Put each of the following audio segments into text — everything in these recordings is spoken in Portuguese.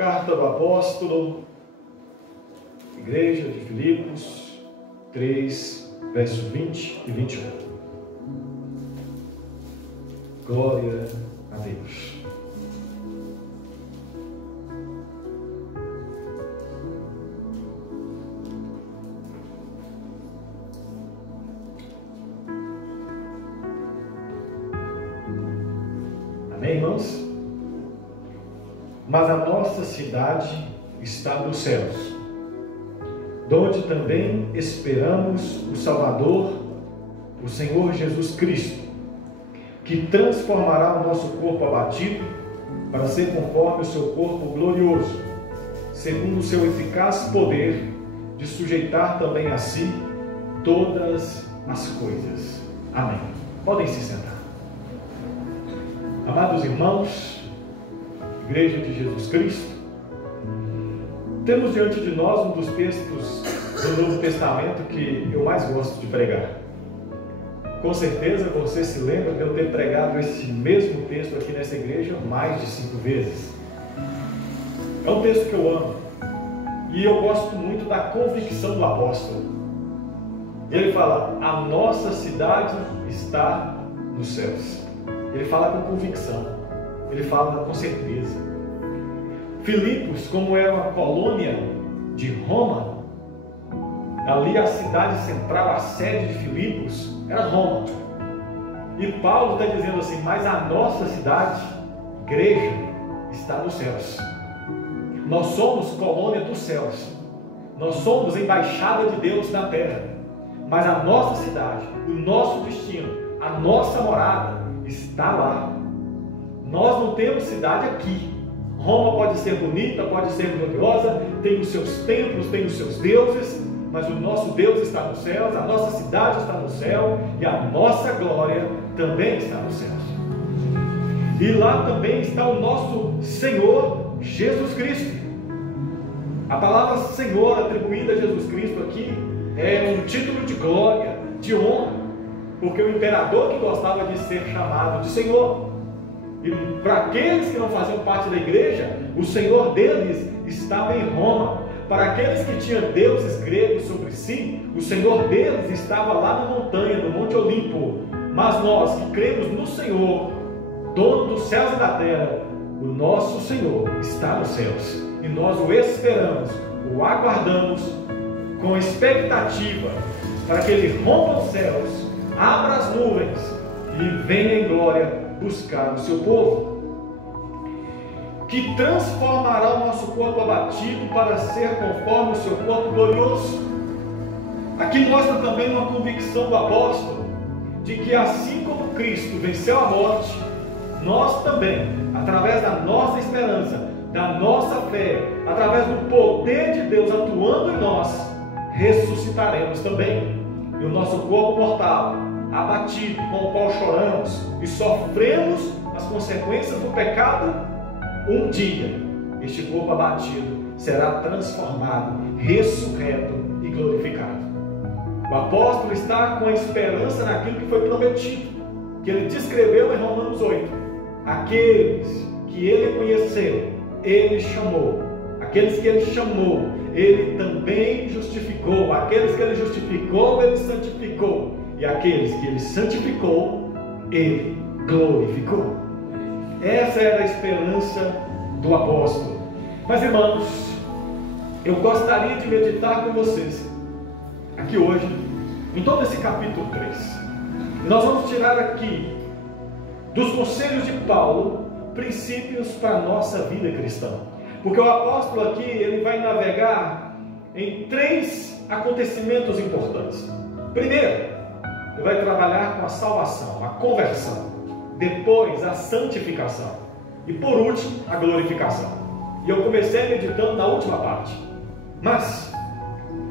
Carta do apóstolo, Igreja de Filipos 3, verso 20 e 21. Glória a Deus. Amém, irmãos? Mas a nossa cidade está nos céus, donde também esperamos o Salvador, o Senhor Jesus Cristo, que transformará o nosso corpo abatido para ser conforme o seu corpo glorioso, segundo o seu eficaz poder de sujeitar também a si todas as coisas. Amém. Podem se sentar. Amados irmãos, Igreja de Jesus Cristo, temos diante de nós um dos textos do Novo Testamento que eu mais gosto de pregar. Com certeza você se lembra de eu ter pregado esse mesmo texto aqui nessa igreja mais de 5 vezes. É um texto que eu amo e eu gosto muito da convicção do apóstolo. Ele fala: a nossa cidade está nos céus. Ele fala com convicção, ele fala com certeza. Filipos, como era uma colônia de Roma, ali a cidade central, a sede de Filipos, era Roma. E Paulo está dizendo assim: mas a nossa cidade, igreja, está nos céus. Nós somos colônia dos céus. Nós somos embaixada de Deus na terra. Mas a nossa cidade, o nosso destino, a nossa morada está lá. Nós não temos cidade aqui. Roma pode ser bonita, pode ser gloriosa, tem os seus templos, tem os seus deuses, mas o nosso Deus está nos céus, a nossa cidade está no céu e a nossa glória também está nos céus. E lá também está o nosso Senhor Jesus Cristo. A palavra Senhor atribuída a Jesus Cristo aqui é um título de glória, de honra, porque o imperador que gostava de ser chamado de Senhor. E para aqueles que não faziam parte da igreja, o Senhor deles estava em Roma. Para aqueles que tinham deuses gregos sobre si, o Senhor deles estava lá na montanha, no Monte Olimpo. Mas nós que cremos no Senhor, dono dos céus e da terra, o nosso Senhor está nos céus. E nós o esperamos, o aguardamos com expectativa para que Ele rompa os céus, abra as nuvens e venha em glória buscar o seu povo, que transformará o nosso corpo abatido para ser conforme o seu corpo glorioso. Aqui mostra também uma convicção do apóstolo de que assim como Cristo venceu a morte, nós também, através da nossa esperança, da nossa fé, através do poder de Deus atuando em nós, ressuscitaremos também. E o nosso corpo mortal, abatido, com o qual choramos e sofremos as consequências do pecado, um dia este corpo abatido será transformado, ressurreto e glorificado. O apóstolo está com a esperança naquilo que foi prometido, que ele descreveu em Romanos 8. Aqueles que ele conheceu, ele chamou. Aqueles que ele chamou, ele também justificou. Aqueles que ele justificou, ele santificou. E aqueles que ele santificou, ele glorificou. Essa era a esperança do apóstolo. Mas irmãos, eu gostaria de meditar com vocês aqui hoje, em todo esse capítulo 3. E nós vamos tirar aqui dos conselhos de Paulo princípios para a nossa vida cristã. Porque o apóstolo aqui, ele vai navegar em 3 acontecimentos importantes. Primeiro, ele vai trabalhar com a salvação, a conversão. Depois, a santificação. E por último, a glorificação. E eu comecei meditando na última parte. Mas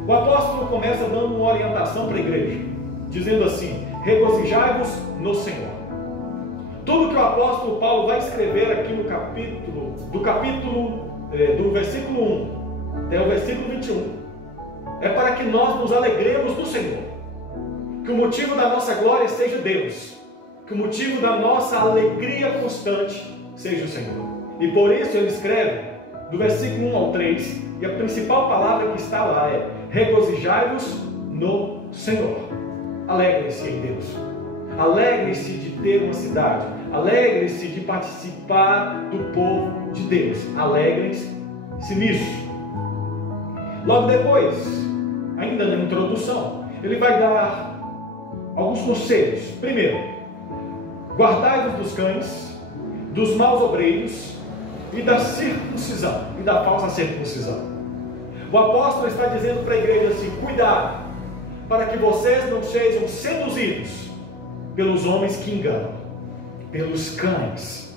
o apóstolo começa dando uma orientação para a igreja, dizendo assim: regozijai-vos no Senhor. Tudo que o apóstolo Paulo vai escrever aqui no capítulo, do versículo 1 até o versículo 21, é para que nós nos alegremos no Senhor. Que o motivo da nossa glória seja Deus. Que o motivo da nossa alegria constante seja o Senhor. E por isso ele escreve do versículo 1 ao 3, e a principal palavra que está lá é: regozijai-vos no Senhor. Alegre-se em Deus. Alegre-se de ter uma cidade. Alegre-se de participar do povo de Deus. Alegre-se nisso. Logo depois, ainda na introdução, ele vai dar alguns conselhos. Primeiro, guardai-vos dos cães, dos maus obreiros e da circuncisão, e da falsa circuncisão. O apóstolo está dizendo para a igreja assim: cuidado, para que vocês não sejam seduzidos pelos homens que enganam, pelos cães,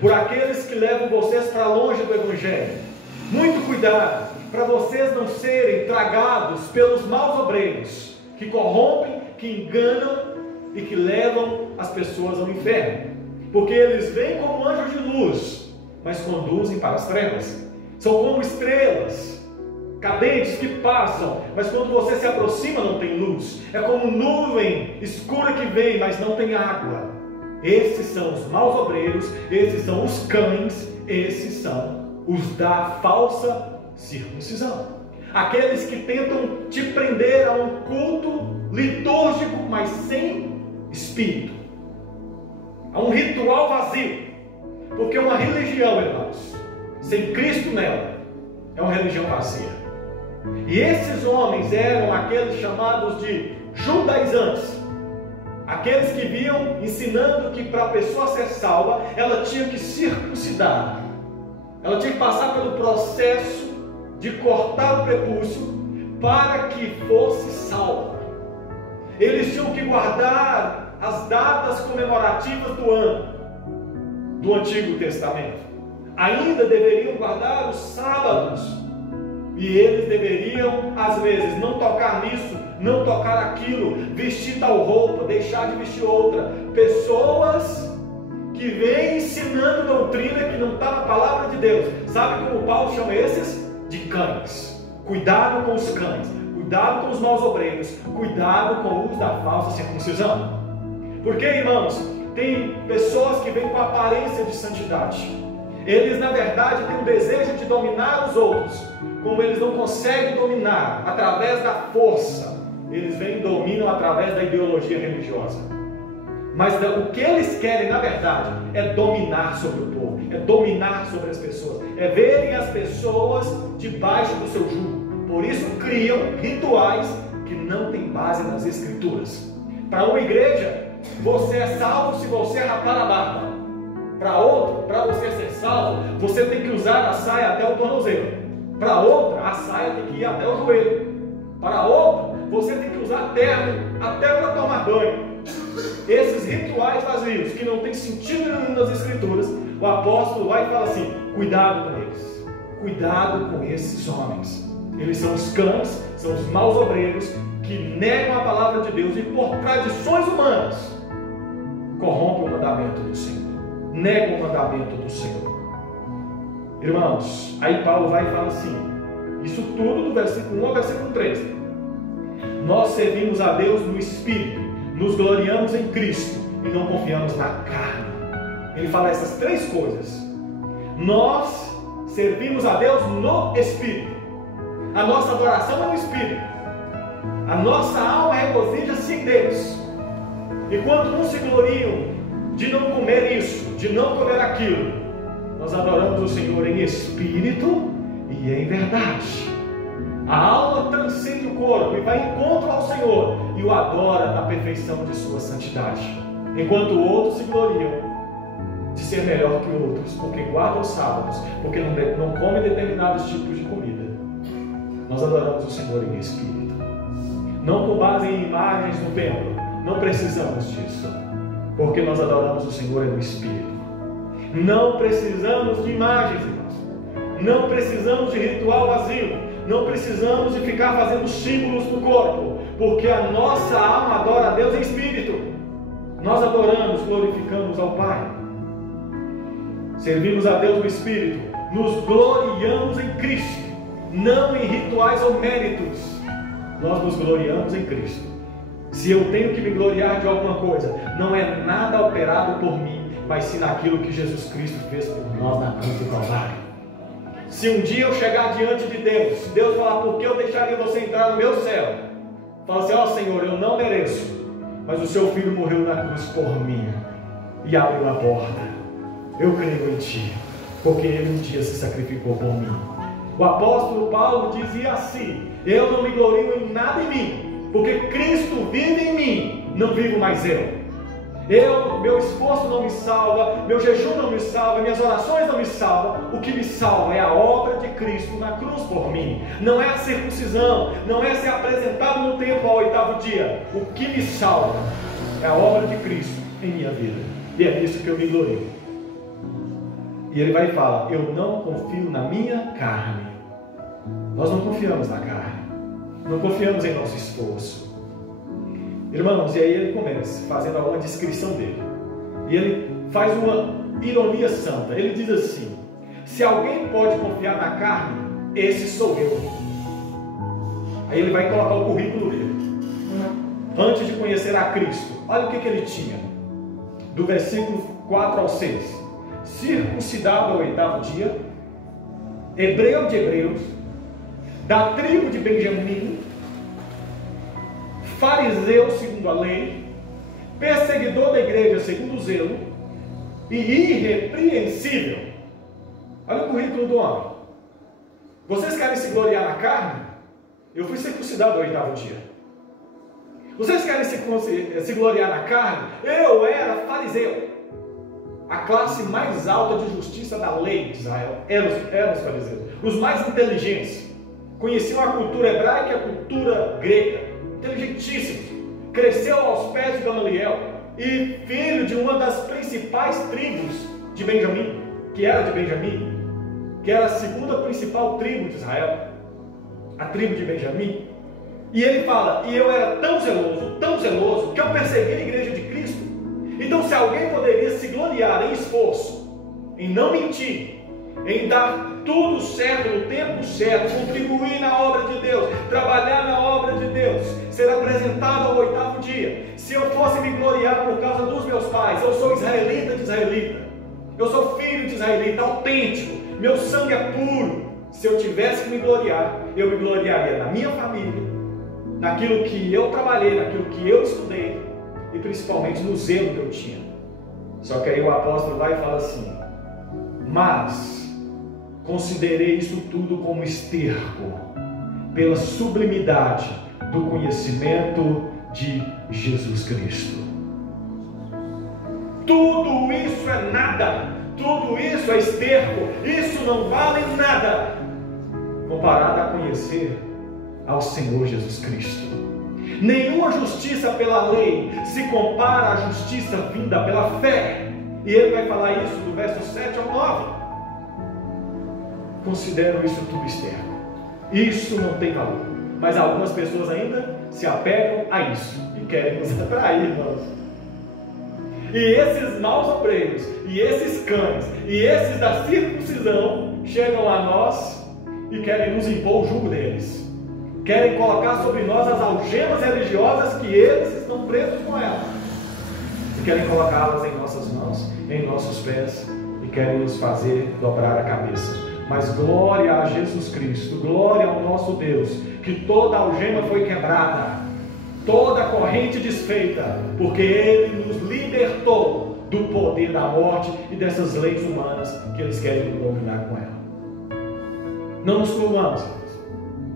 por aqueles que levam vocês para longe do Evangelho. Muito cuidado, para vocês não serem tragados pelos maus obreiros, que corrompem, que enganam e que levam as pessoas ao inferno. Porque eles vêm como anjos de luz, mas conduzem para as trevas. São como estrelas cadentes que passam, mas quando você se aproxima não tem luz. É como nuvem escura que vem, mas não tem água. Esses são os maus obreiros, esses são os cães, esses são os da falsa circuncisão. Aqueles que tentam te prender a um culto litúrgico, mas sem espírito, a um ritual vazio. Porque uma religião, irmãos, sem Cristo nela, é uma religião vazia. E esses homens eram aqueles chamados de judaizantes, aqueles que vinham ensinando que para a pessoa ser salva, ela tinha que circuncidar, ela tinha que passar pelo processo de cortar o prepúcio para que fosse salva. Eles tinham que guardar as datas comemorativas do ano do Antigo Testamento. Ainda deveriam guardar os sábados. E eles deveriam, às vezes, não tocar nisso, não tocar aquilo, vestir tal roupa, deixar de vestir outra. Pessoas que vêm ensinando doutrina que não está na palavra de Deus. Sabe como Paulo chama esses? De cães. Cuidado com os cães, cuidado com os maus obreiros, cuidado com o uso da falsa circuncisão. Porque, irmãos, tem pessoas que vêm com aparência de santidade. Eles, na verdade, têm o desejo de dominar os outros. Como eles não conseguem dominar através da força, eles vêm e dominam através da ideologia religiosa. Mas o que eles querem, na verdade, é dominar sobre o povo, é dominar sobre as pessoas, é verem as pessoas debaixo do seu jugo. Por isso criam rituais que não têm base nas Escrituras. Para uma igreja, você é salvo se você rapar a barba. Para outro, para você ser salvo, você tem que usar a saia até o tornozelo. Para outra, a saia tem que ir até o joelho. Para outra, você tem que usar terno até para tomar banho. Esses rituais vazios, que não tem sentido nenhum nas Escrituras, o apóstolo vai e fala assim: cuidado com eles. Cuidado com esses homens. Eles são os cães, são os maus obreiros, que negam a palavra de Deus e por tradições humanas corrompem o mandamento do Senhor. Negam o mandamento do Senhor. Irmãos, aí Paulo vai e fala assim, isso tudo do versículo 1 ao versículo 3. Nós servimos a Deus no Espírito, nos gloriamos em Cristo e não confiamos na carne. Ele fala essas três coisas. Nós servimos a Deus no Espírito. A nossa adoração é no Espírito. A nossa alma regozija-se em Deus. E quando uns se gloriam de não comer isso, de não comer aquilo, nós adoramos o Senhor em espírito e em verdade. A alma transcende o corpo e vai em encontro ao Senhor e o adora na perfeição de sua santidade. Enquanto outros se gloriam de ser melhor que outros, porque guardam os sábados, porque não comem determinados tipos de comida. Nós adoramos o Senhor em espírito. Não com base em imagens no templo. Não precisamos disso, porque nós adoramos o Senhor no Espírito. Não precisamos de imagens, irmãos. Não precisamos de ritual vazio. Não precisamos de ficar fazendo símbolos no corpo, porque a nossa alma adora a Deus em Espírito. Nós adoramos, glorificamos ao Pai. Servimos a Deus no Espírito. Nos gloriamos em Cristo, não em rituais ou méritos. Nós nos gloriamos em Cristo. Se eu tenho que me gloriar de alguma coisa, não é nada operado por mim, mas sim naquilo que Jesus Cristo fez por nós na cruz do Calvário. Se um dia eu chegar diante de Deus, se Deus falar, por que eu deixaria você entrar no meu céu? Fala assim, ó Senhor, eu não mereço, mas o seu filho morreu na cruz por mim e abriu a porta. Eu creio em ti, porque ele um dia se sacrificou por mim. O apóstolo Paulo dizia assim, eu não me glorio em nada em mim, porque Cristo vive em mim, não vivo mais eu. Meu esforço não me salva, meu jejum não me salva, minhas orações não me salvam. O que me salva é a obra de Cristo na cruz por mim. Não é a circuncisão, não é ser apresentado no templo ao 8º dia. O que me salva é a obra de Cristo em minha vida. E é nisso que eu me glorio. E ele vai e fala, eu não confio na minha carne. Nós não confiamos na carne, não confiamos em nosso esforço. Irmãos, e aí ele começa fazendo alguma descrição dele. E ele faz uma ironia santa. Ele diz assim, se alguém pode confiar na carne, esse sou eu. Aí ele vai colocar o currículo dele. Antes de conhecer a Cristo, olha o que ele tinha. Do versículo 4 ao 6. Circuncidado ao 8º dia, hebreu de hebreus, da tribo de Benjamim, fariseu segundo a lei, perseguidor da igreja segundo o zelo, e irrepreensível. Olha o currículo do homem. Vocês querem se gloriar na carne? Eu fui circuncidado ao 8º dia. Vocês querem se gloriar na carne? Eu era fariseu. A classe mais alta de justiça da lei de Israel eram os fariseus. Os mais inteligentes. Conheciam a cultura hebraica e a cultura grega. Inteligentíssimos. Cresceu aos pés de Gamaliel e filho de uma das principais tribos de Benjamim, que era a segunda principal tribo de Israel, a tribo de Benjamim. E ele fala, e eu era tão zeloso, que eu persegui a igreja de Cristo. Então, se alguém poderia se gloriar em esforço, em não mentir, em dar tudo certo no tempo certo, contribuir na obra de Deus, trabalhar na obra de Deus, ser apresentado ao 8º dia, se eu fosse me gloriar por causa dos meus pais, eu sou israelita de israelita, eu sou filho de israelita, autêntico, meu sangue é puro. Se eu tivesse que me gloriar, eu me gloriaria na minha família, naquilo que eu trabalhei, naquilo que eu estudei e principalmente no zelo que eu tinha. Só que aí o apóstolo vai e fala assim, mas considerei isso tudo como esterco, pela sublimidade do conhecimento de Jesus Cristo. Tudo isso é nada, tudo isso é esterco, isso não vale nada, comparado a conhecer ao Senhor Jesus Cristo. Nenhuma justiça pela lei se compara à justiça vinda pela fé. E ele vai falar isso do verso 7 ao 9. Considero isso tudo esterco. Isso não tem valor. Mas algumas pessoas ainda se apegam a isso e querem nos atrair, irmãos. E esses maus obreiros, e esses cães, e esses da circuncisão chegam a nós e querem nos impor o jugo deles. Querem colocar sobre nós as algemas religiosas que eles estão presos com elas. E querem colocá-las em nossas mãos, em nossos pés, e querem nos fazer dobrar a cabeça. Mas glória a Jesus Cristo, glória ao nosso Deus, que toda algema foi quebrada, toda corrente desfeita, porque Ele nos libertou do poder da morte e dessas leis humanas que eles querem nos dominar com ela. Não nos curvamos,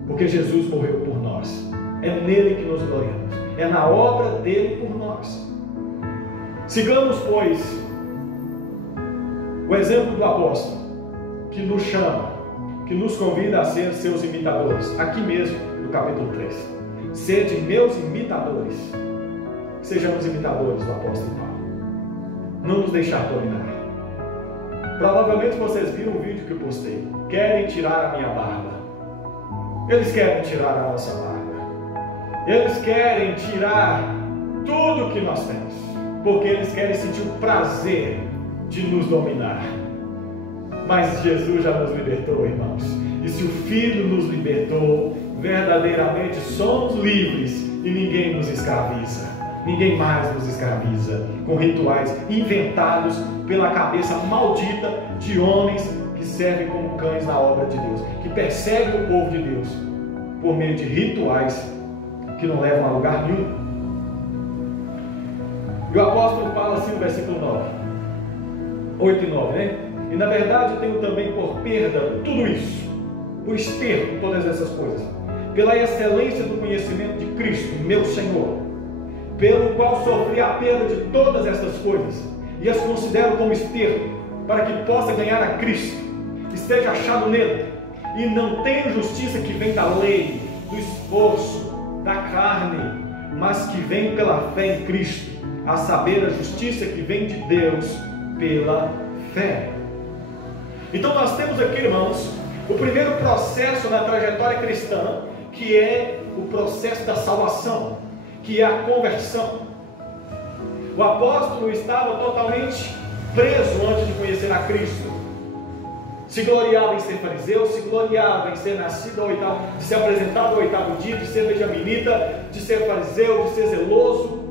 porque Jesus morreu por nós. É nele que nos gloriamos, é na obra dele por nós. Sigamos, pois, o exemplo do apóstolo, que nos chama, que nos convida a ser seus imitadores, aqui mesmo no capítulo 3. Sede meus imitadores. Sejamos imitadores do apóstolo Paulo. Não nos deixar dominar. Provavelmente vocês viram o vídeo que eu postei. Querem tirar a minha barba. Eles querem tirar a nossa barba. Eles querem tirar tudo que nós temos, porque eles querem sentir o prazer de nos dominar. Mas Jesus já nos libertou, irmãos. E se o Filho nos libertou, verdadeiramente somos livres e ninguém nos escraviza. Ninguém mais nos escraviza com rituais inventados pela cabeça maldita de homens que que servem como cães na obra de Deus, que perseguem o povo de Deus por meio de rituais que não levam a lugar nenhum. E o apóstolo fala assim no versículo 9, 8 e 9, né? E na verdade eu tenho também por perda tudo isso, por esterco todas essas coisas, pela excelência do conhecimento de Cristo, meu Senhor, pelo qual sofri a perda de todas essas coisas, e as considero como esterco, para que possa ganhar a Cristo, esteja achado nele, e não tenho justiça que vem da lei, do esforço, da carne, mas que vem pela fé em Cristo, a saber, a justiça que vem de Deus pela fé. Então nós temos aqui, irmãos, o primeiro processo na trajetória cristã, que é o processo da salvação, que é a conversão. O apóstolo estava totalmente preso antes de conhecer a Cristo. Se gloriava em ser fariseu, se gloriava em ser nascido ao oitavo, de ser apresentado ao oitavo dia, de ser benjaminita, de ser fariseu, de ser zeloso.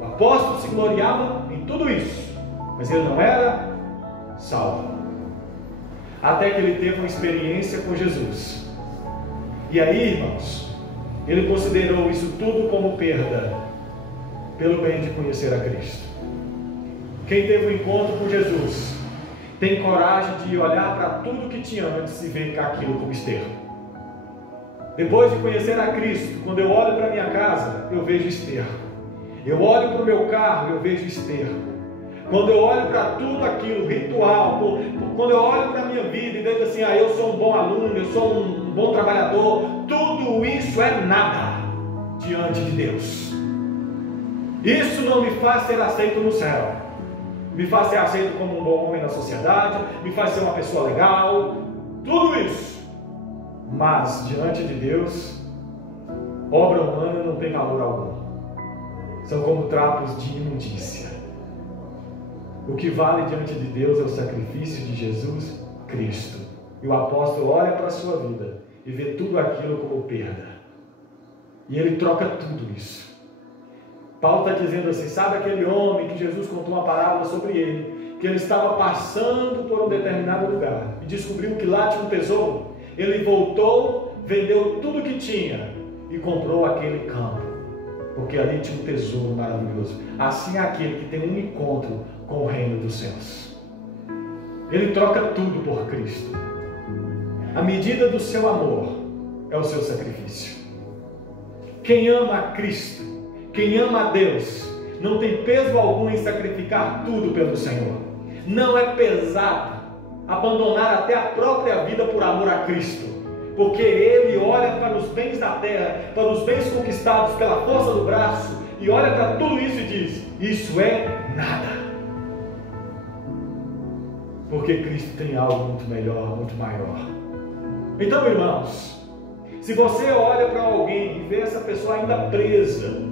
O apóstolo se gloriava em tudo isso, mas ele não era salvo. Até que ele teve uma experiência com Jesus. E aí, irmãos, ele considerou isso tudo como perda, pelo bem de conhecer a Cristo. Quem teve um encontro com Jesus, tem coragem de olhar para tudo que tinha antes e ver aquilo como esterco. Depois de conhecer a Cristo, quando eu olho para a minha casa, eu vejo esterco. Eu olho para o meu carro, eu vejo esterco. Quando eu olho para tudo aquilo, ritual, quando eu olho para a minha vida e vejo assim, eu sou um bom aluno, eu sou um bom trabalhador, tudo isso é nada diante de Deus. Isso não me faz ser aceito no céu, me faz ser aceito como um bom homem na sociedade, me faz ser uma pessoa legal, tudo isso. Mas diante de Deus, obra humana não tem valor algum. São como trapos de imundícia. O que vale diante de Deus é o sacrifício de Jesus Cristo. E o apóstolo olha para a sua vida e vê tudo aquilo como perda. E ele troca tudo isso. Paulo está dizendo assim, sabe aquele homem que Jesus contou uma parábola sobre ele, que ele estava passando por um determinado lugar e descobriu que lá tinha um tesouro? Ele voltou, vendeu tudo que tinha e comprou aquele campo, porque ali tinha um tesouro maravilhoso. Assim é aquele que tem um encontro com o reino dos céus. Ele troca tudo por Cristo. A medida do seu amor é o seu sacrifício. Quem ama a Cristo, quem ama a Deus, não tem peso algum em sacrificar tudo pelo Senhor. Não é pesado abandonar até a própria vida por amor a Cristo, porque Ele olha para os bens da terra, para os bens conquistados pela força do braço, e olha para tudo isso e diz, isso é nada. Porque Cristo tem algo muito melhor, muito maior. Então, irmãos, se você olha para alguém e vê essa pessoa ainda presa,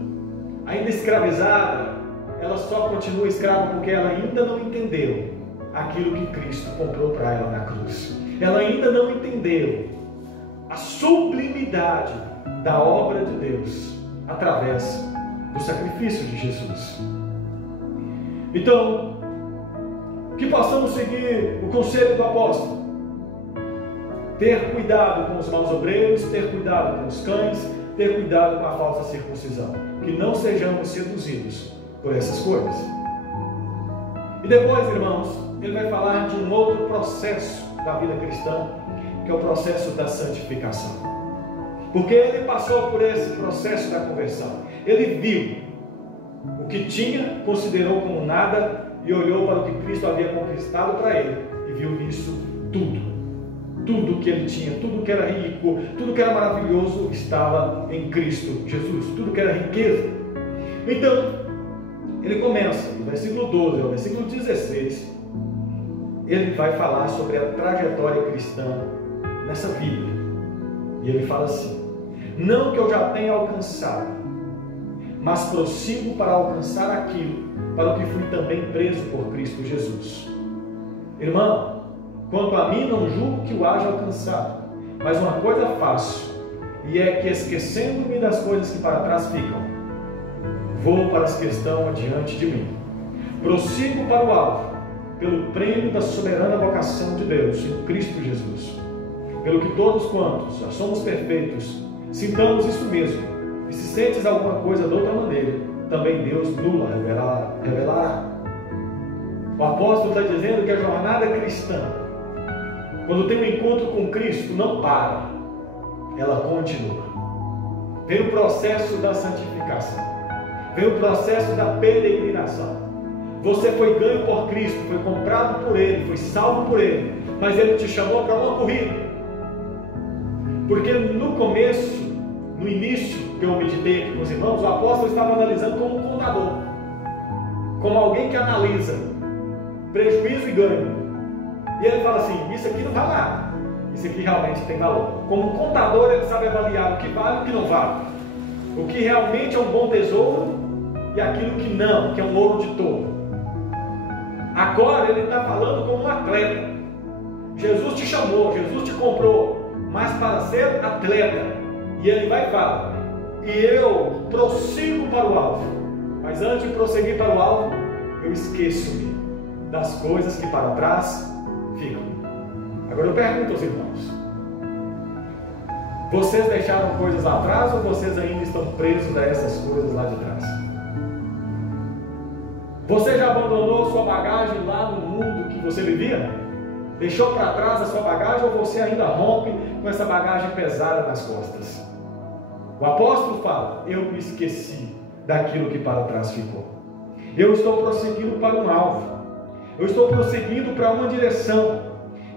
ainda escravizada, ela só continua escrava porque ela ainda não entendeu aquilo que Cristo comprou para ela na cruz. Ela ainda não entendeu a sublimidade da obra de Deus através do sacrifício de Jesus. Então, que possamos seguir o conselho do apóstolo. Ter cuidado com os maus obreiros, ter cuidado com os cães, ter cuidado com a falsa circuncisão. Que não sejamos seduzidos por essas coisas. E depois, irmãos, ele vai falar de um outro processo da vida cristã, que é o processo da santificação. Porque ele passou por esse processo da conversão. Ele viu o que tinha, considerou como nada e olhou para o que Cristo havia conquistado para ele e viu nisso tudo. Tudo que ele tinha, tudo que era rico, tudo que era maravilhoso estava em Cristo Jesus, tudo que era riqueza. Então, ele começa, do versículo 12 ao versículo 16, ele vai falar sobre a trajetória cristã nessa vida. E ele fala assim, não que eu já tenha alcançado, mas prossigo para alcançar aquilo, para o que fui também preso por Cristo Jesus. Irmão, quanto a mim, não julgo que o haja alcançado, mas uma coisa faço, e é que, esquecendo-me das coisas que para trás ficam, vou para as que estão adiante de mim. Prossigo para o alto, pelo prêmio da soberana vocação de Deus em Cristo Jesus. Pelo que todos quantos já somos perfeitos, sintamos isso mesmo. E se sentes alguma coisa de outra maneira, também Deus nula revelará. O apóstolo está dizendo que a jornada cristã, quando tem um encontro com Cristo, não para, ela continua. Vem o processo da santificação, vem o processo da peregrinação. Você foi ganho por Cristo, foi comprado por Ele, foi salvo por Ele, mas Ele te chamou para uma corrida. Porque no começo, no início que eu meditei aqui com os irmãos, o apóstolo estava analisando como um contador, como alguém que analisa prejuízo e ganho. E ele fala assim: isso aqui não vale nada, isso aqui realmente tem valor. Como um contador, ele sabe avaliar o que vale e o que não vale, o que realmente é um bom tesouro e aquilo que não, que é um ouro de tolo. Agora ele está falando como um atleta. Jesus te chamou, Jesus te comprou, mas para ser atleta. E ele vai falar: e eu prossigo para o alvo. Mas antes de prosseguir para o alvo, eu esqueço-me das coisas que para trás ficam. Agora eu pergunto aos irmãos: vocês deixaram coisas lá atrás ou vocês ainda estão presos a essas coisas lá de trás? Você já abandonou sua bagagem lá no mundo que você vivia? Deixou para trás a sua bagagem ou você ainda rompe com essa bagagem pesada nas costas? O apóstolo fala: eu me esqueci daquilo que para trás ficou. Eu estou prosseguindo para um alvo. Eu estou prosseguindo para uma direção.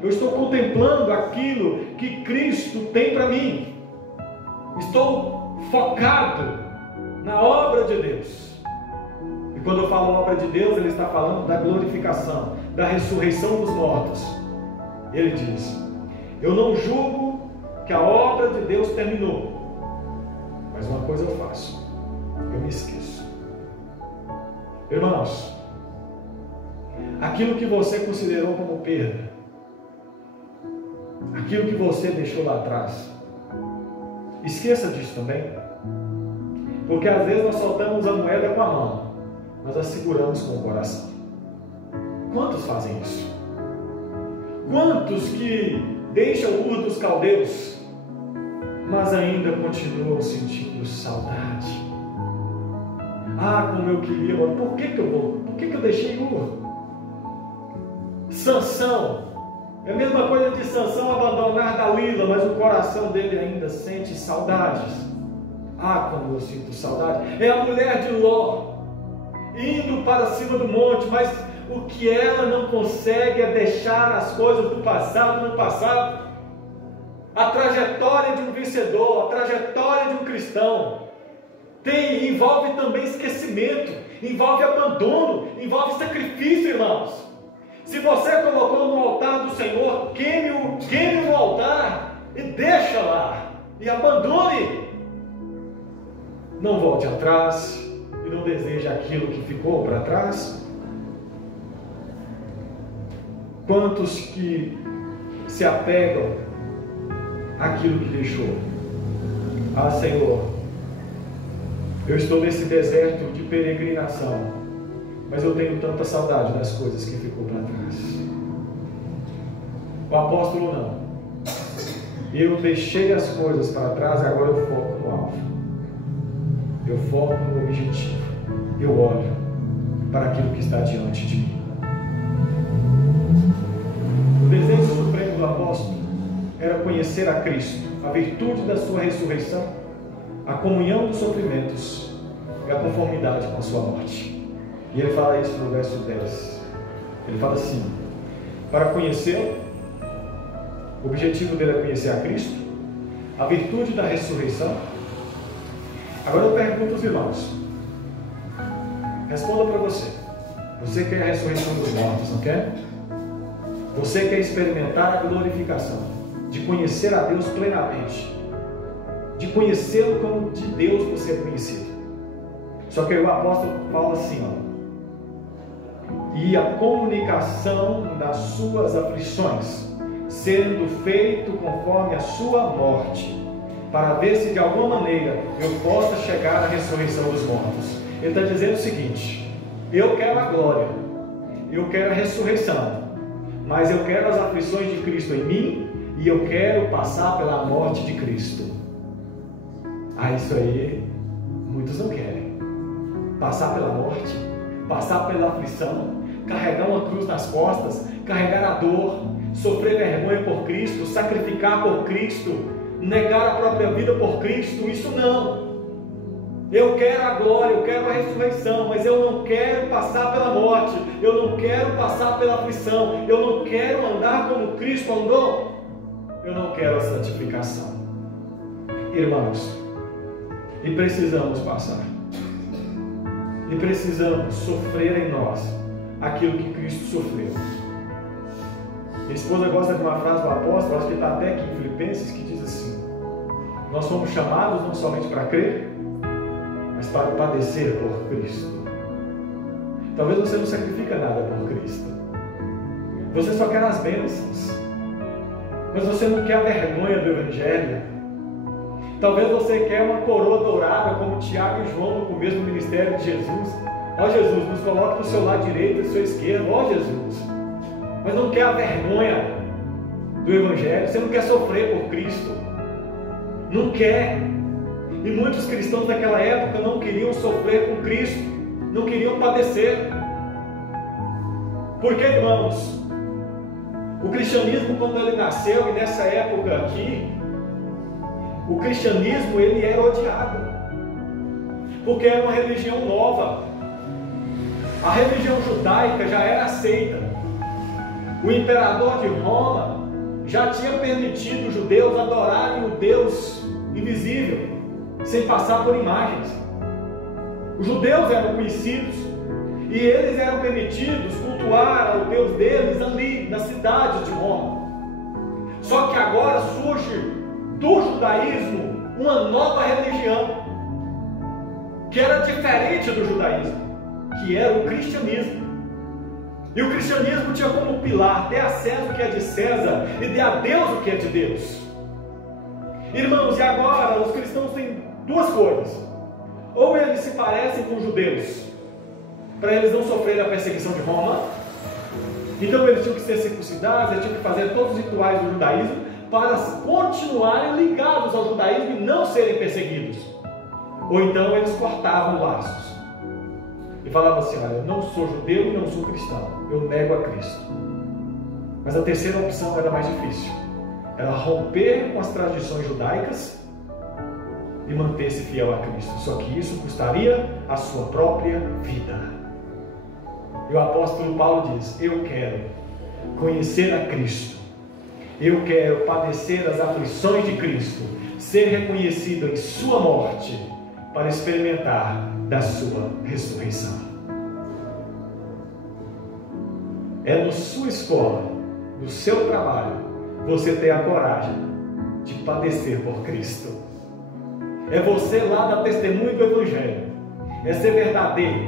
Eu estou contemplando aquilo que Cristo tem para mim. Estou focado na obra de Deus. E quando eu falo obra de Deus, ele está falando da glorificação, da ressurreição dos mortos. Ele diz: eu não julgo que a obra de Deus terminou, mas uma coisa eu faço: eu me esqueço. Irmãos, aquilo que você considerou como perda, aquilo que você deixou lá atrás, esqueça disso também. Porque às vezes nós soltamos a moeda com a mão, mas a seguramos com o coração. Quantos fazem isso? Quantos que deixam o Ur dos Caldeus, mas ainda continuam sentindo saudade? Ah, como eu queria, por que eu deixei Ur? Sansão, é a mesma coisa de Sansão abandonar Dalila, mas o coração dele ainda sente saudades. Ah, como eu sinto saudade. É a mulher de Ló, indo para cima do monte, mas o que ela não consegue é deixar as coisas do passado no passado. A trajetória de um vencedor, a trajetória de um cristão, envolve também esquecimento, envolve abandono, envolve sacrifício, irmãos. Se você colocou no altar do Senhor, queime no altar e deixa lá, e abandone. Não volte atrás e não deseje aquilo que ficou para trás. Quantos que se apegam àquilo que deixou? Ah, Senhor, eu estou nesse deserto de peregrinação, mas eu tenho tanta saudade das coisas que ficou para trás. O apóstolo não. Eu deixei as coisas para trás, agora eu foco no alvo. Eu foco no objetivo. Eu olho para aquilo que está diante de mim. O desejo supremo do apóstolo era conhecer a Cristo, a virtude da sua ressurreição, a comunhão dos sofrimentos e a conformidade com a sua morte. E ele fala isso no verso 10. Ele fala assim: para conhecê-lo, o objetivo dele é conhecer a Cristo, a virtude da ressurreição. Agora eu pergunto aos irmãos, responda para você. Você quer a ressurreição dos mortos, não quer? Você quer experimentar a glorificação, de conhecer a Deus plenamente, de conhecê-lo como de Deus você é conhecido. Só que o apóstolo fala assim, e a comunicação das suas aflições, sendo feito conforme a sua morte, para ver se de alguma maneira eu possa chegar à ressurreição dos mortos. Ele está dizendo o seguinte: eu quero a glória, eu quero a ressurreição, mas eu quero as aflições de Cristo em mim e eu quero passar pela morte de Cristo. Isso aí muitos não querem. Passar pela morte, passar pela aflição, carregar uma cruz nas costas, carregar a dor, sofrer vergonha por Cristo, sacrificar por Cristo, negar a própria vida por Cristo, isso não. Eu quero a glória, eu quero a ressurreição, mas eu não quero passar pela morte, eu não quero passar pela aflição, eu não quero andar como Cristo andou, eu não quero a santificação. Irmãos, e precisamos passar, e precisamos sofrer em nós aquilo que Cristo sofreu. Minha esposa gosta de uma frase do apóstolo, acho que está até aqui em Filipenses, que diz assim: nós somos chamados não somente para crer, mas para padecer por Cristo. Talvez você não sacrifica nada por Cristo, você só quer as bênçãos, mas você não quer a vergonha do Evangelho. Talvez você quer uma coroa dourada, como Tiago e João no começo do ministério de Jesus. Ó Jesus, nos coloque do seu lado direito e do seu esquerdo, ó Jesus. Mas não quer a vergonha do Evangelho, você não quer sofrer por Cristo, não quer. E muitos cristãos daquela época não queriam sofrer com Cristo, não queriam padecer. Porque, irmãos, o cristianismo, quando ele nasceu, e nessa época aqui, o cristianismo ele era odiado, porque era uma religião nova. A religião judaica já era aceita. O imperador de Roma já tinha permitido os judeus adorarem o Deus invisível, sem passar por imagens. Os judeus eram conhecidos e eles eram permitidos cultuar ao Deus deles ali nas cidades de Roma. Só que agora surge do judaísmo uma nova religião que era diferente do judaísmo, que era o cristianismo. E o cristianismo tinha como pilar: dê a César o que é de César e dê a Deus o que é de Deus. Irmãos, e agora os cristãos têm duas coisas: ou eles se parecem com os judeus, para eles não sofrerem a perseguição de Roma, então eles tinham que ser circuncidados, eles tinham que fazer todos os rituais do judaísmo para continuarem ligados ao judaísmo e não serem perseguidos. Ou então eles cortavam laços e falavam assim: olha, eu não sou judeu e não sou cristão, eu nego a Cristo. Mas a terceira opção era mais difícil, era romper com as tradições judaicas e manter-se fiel a Cristo. Só que isso custaria a sua própria vida. E o apóstolo Paulo diz: eu quero conhecer a Cristo, eu quero padecer as aflições de Cristo, ser reconhecido em sua morte, para experimentar da sua ressurreição. É na sua escola, no seu trabalho, você ter a coragem de padecer por Cristo. É você lá dar testemunho do Evangelho, é ser verdadeiro,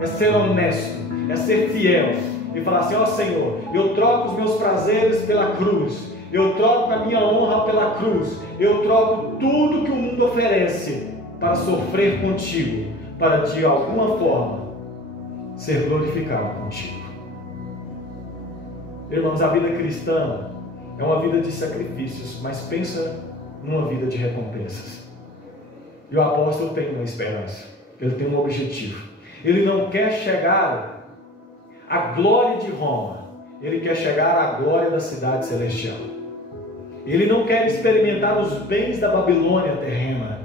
é ser honesto, é ser fiel e falar assim: ó Senhor, eu troco os meus prazeres pela cruz, eu troco a minha honra pela cruz, eu troco tudo que o mundo oferece para sofrer contigo, para de alguma forma ser glorificado contigo. Irmãos, a vida cristã é uma vida de sacrifícios, mas pensa numa vida de recompensas. E o apóstolo tem uma esperança, ele tem um objetivo. Ele não quer chegar à glória de Roma, ele quer chegar à glória da cidade celestial. Ele não quer experimentar os bens da Babilônia terrena,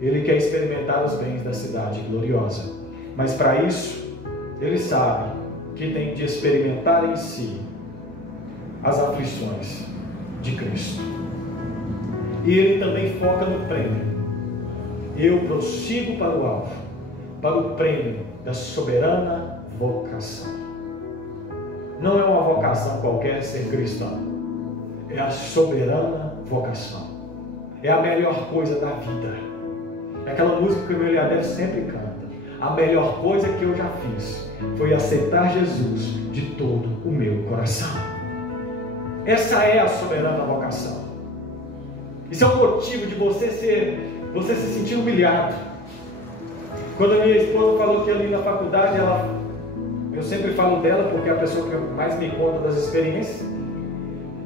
ele quer experimentar os bens da cidade gloriosa. Mas para isso, ele sabe que tem de experimentar em si as aflições de Cristo. E ele também foca no prêmio. Eu prossigo para o alvo, para o prêmio da soberana vocação. Não é uma vocação qualquer ser cristão, é a soberana vocação. É a melhor coisa da vida. É aquela música que o Eliade sempre canta: a melhor coisa que eu já fiz foi aceitar Jesus de todo o meu coração. Essa é a soberana vocação. Isso é um motivo de você se sentir humilhado. Quando a minha esposa falou que ali na faculdade ela Eu sempre falo dela porque é a pessoa que mais me conta das experiências.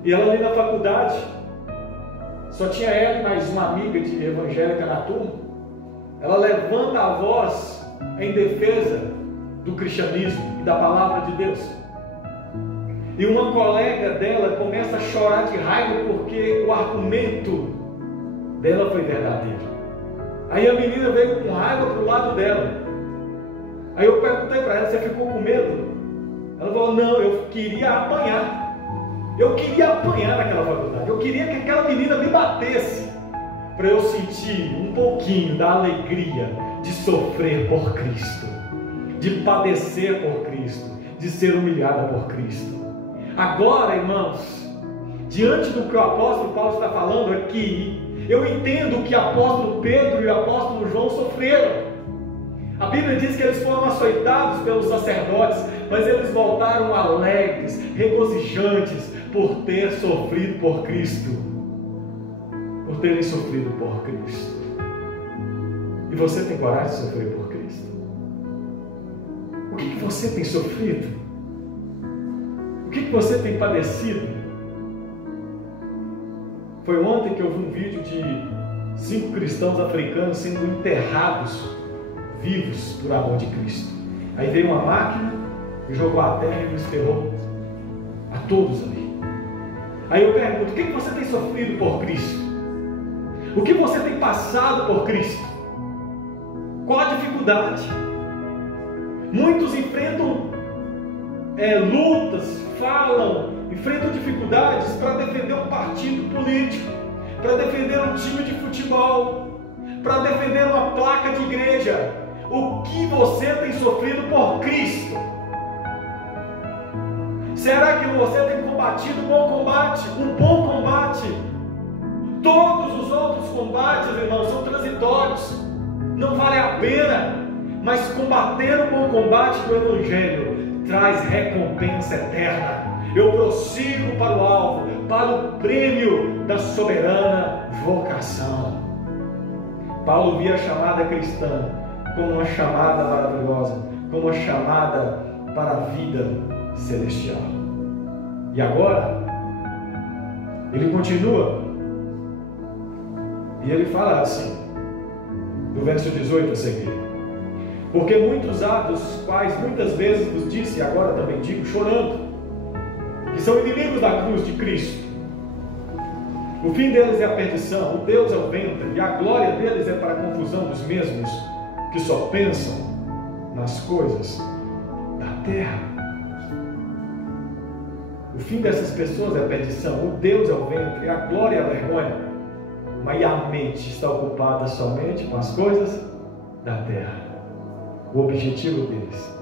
E ela ali na faculdade, só tinha ela e mais uma amiga de evangélica na turma. Ela levanta a voz em defesa do cristianismo e da palavra de Deus. E uma colega dela começa a chorar de raiva porque o argumento dela foi verdadeiro. Aí a menina veio com raiva para o lado dela. Aí eu perguntei para ela: você ficou com medo? Ela falou: não, eu queria apanhar. Eu queria apanhar naquela faculdade. Eu queria que aquela menina me batesse, para eu sentir um pouquinho da alegria de sofrer por Cristo, de padecer por Cristo, de ser humilhada por Cristo. Agora, irmãos, diante do que o apóstolo Paulo está falando aqui, eu entendo que o apóstolo Pedro e o apóstolo João sofreram. A Bíblia diz que eles foram açoitados pelos sacerdotes, mas eles voltaram alegres, regozijantes, por ter sofrido por Cristo, por terem sofrido por Cristo. E você tem coragem de sofrer por Cristo? O que você tem sofrido? O que você tem padecido? Foi ontem que eu vi um vídeo de 5 cristãos africanos sendo enterrados vivos por amor de Cristo. Aí veio uma máquina e jogou a terra e nos enterrou a todos ali. Aí eu pergunto: o que você tem sofrido por Cristo? O que você tem passado por Cristo? Qual a dificuldade? Muitos enfrentam lutas, falam, enfrentam dificuldades para defender um partido político, para defender um time de futebol, para defender uma placa de igreja. O que você tem sofrido por Cristo? Será que você tem combatido um bom combate? Um bom combate? Todos os outros combates, irmãos, são transitórios, não vale a pena. Mas combater o bom combate do Evangelho traz recompensa eterna. Eu prossigo para o alvo, para o prêmio da soberana vocação. Paulo via a chamada cristã como uma chamada maravilhosa, como uma chamada para a vida celestial. E agora, ele continua, e ele fala assim, no verso 18 a seguir: porque muitos há dos quais muitas vezes vos disse, e agora também digo, chorando, que são inimigos da cruz de Cristo. O fim deles é a perdição, o Deus é o ventre, e a glória deles é para a confusão dos mesmos que só pensam nas coisas da terra. O fim dessas pessoas é a perdição, o Deus é o ventre, a glória é a vergonha, mas a mente está ocupada somente com as coisas da terra. O objetivo deles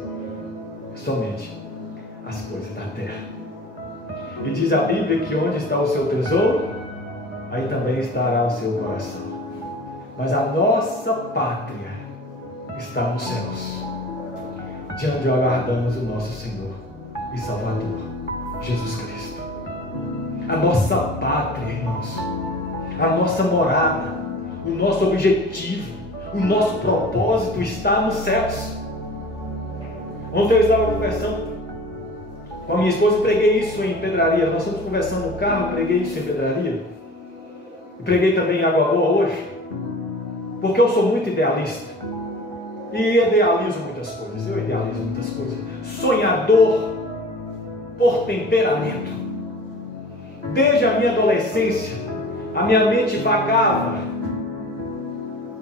é somente as coisas da terra. E diz a Bíblia que onde está o seu tesouro, aí também estará o seu coração. Mas a nossa pátria está nos céus, de onde aguardamos o nosso Senhor e Salvador, Jesus Cristo. A nossa pátria, irmãos, a nossa morada, o nosso objetivo, o nosso propósito está nos céus. Ontem eu estava conversando com a minha esposa e preguei isso em Pedraria. Nós estamos conversando no carro, preguei isso em Pedraria. E preguei também em Água Boa hoje, porque eu sou muito idealista. E idealizo muitas coisas. Eu idealizo muitas coisas. Sonhador por temperamento. Desde a minha adolescência, a minha mente vagava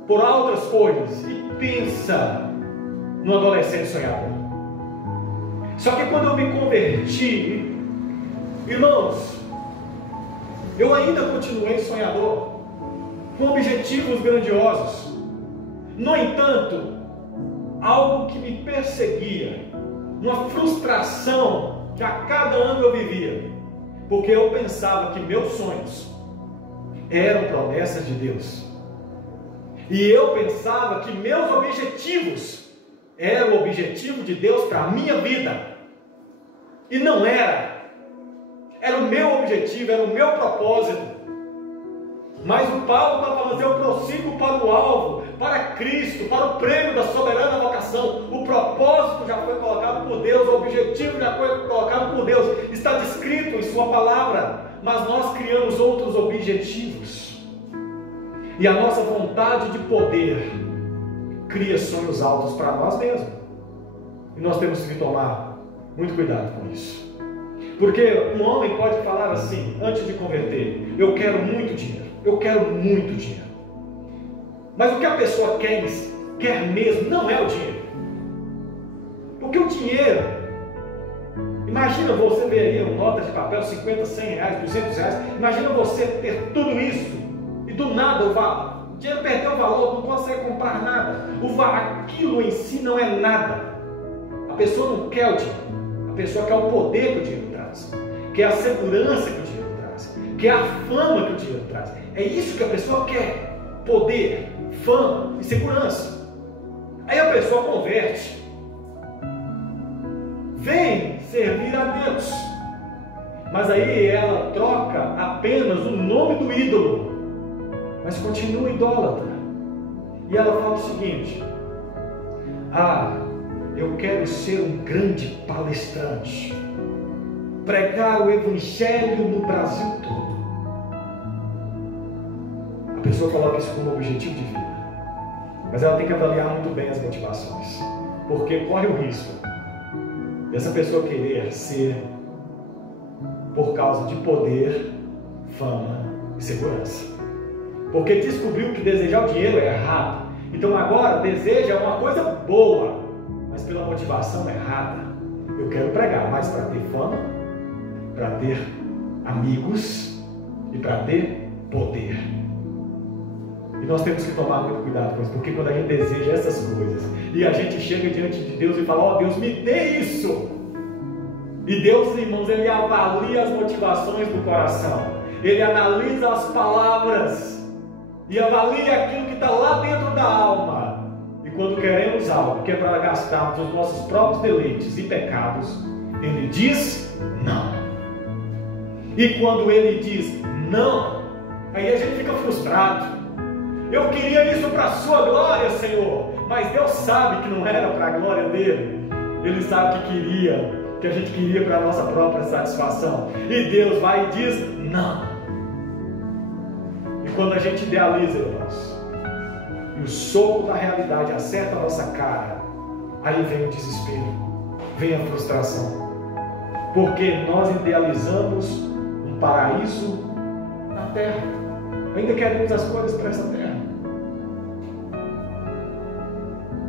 por outras coisas e pensa no adolescente sonhador. Só que quando eu me converti, irmãos, eu ainda continuei sonhador, com objetivos grandiosos. No entanto, algo que me perseguia, uma frustração que a cada ano eu vivia, porque eu pensava que meus sonhos eram promessas de Deus. E eu pensava que meus objetivos eram o objetivo de Deus para a minha vida. E não era. Era o meu objetivo, era o meu propósito. Mas o Paulo está falando assim: eu prossigo para o alvo, para Cristo, para o prêmio da soberana vocação. O propósito já foi colocado por Deus, o objetivo já foi colocado por Deus, está descrito em sua palavra, mas nós criamos outros objetivos, e a nossa vontade de poder cria sonhos altos para nós mesmos, e nós temos que tomar muito cuidado com isso, porque um homem pode falar assim, antes de converter: eu quero muito dinheiro, eu quero muito dinheiro. Mas o que a pessoa quer mesmo não é o dinheiro. Porque o dinheiro, imagina você ver aí notas de papel, 50, 100 reais, 200 reais. Imagina você ter tudo isso e do nada o dinheiro perdeu o valor, não consegue comprar nada. Aquilo em si não é nada. A pessoa não quer o dinheiro. A pessoa quer o poder que o dinheiro traz, quer a segurança que o dinheiro traz, quer a fama que o dinheiro traz. É isso que a pessoa quer: poder, fama e segurança. Aí a pessoa converte, vem servir a Deus, mas aí ela troca apenas o nome do ídolo, mas continua idólatra. E ela fala o seguinte: eu quero ser um grande palestrante, pregar o evangelho no Brasil todo. A pessoa coloca isso como objetivo de vida, mas ela tem que avaliar muito bem as motivações, porque corre o risco dessa pessoa querer ser por causa de poder, fama e segurança, porque descobriu que desejar o dinheiro é errado, então agora deseja uma coisa boa, mas pela motivação errada. Eu quero pregar, mas para ter fama, para ter amigos e para ter poder. E nós temos que tomar muito cuidado com isso, porque quando a gente deseja essas coisas e a gente chega diante de Deus e fala: Deus, me dê isso. E Deus, irmãos, Ele avalia as motivações do coração, Ele analisa as palavras e avalia aquilo que está lá dentro da alma. E quando queremos algo que é para gastarmos os nossos próprios deleites e pecados, Ele diz não. E quando Ele diz não, aí a gente fica frustrado. Eu queria isso para a sua glória, Senhor, mas Deus sabe que não era para a glória dele. Ele sabe que a gente queria para a nossa própria satisfação. E Deus vai e diz não. E quando a gente idealiza, irmãos, e o soco da realidade acerta a nossa cara, aí vem o desespero, vem a frustração, porque nós idealizamos um paraíso na terra, ainda queremos as coisas para essa terra,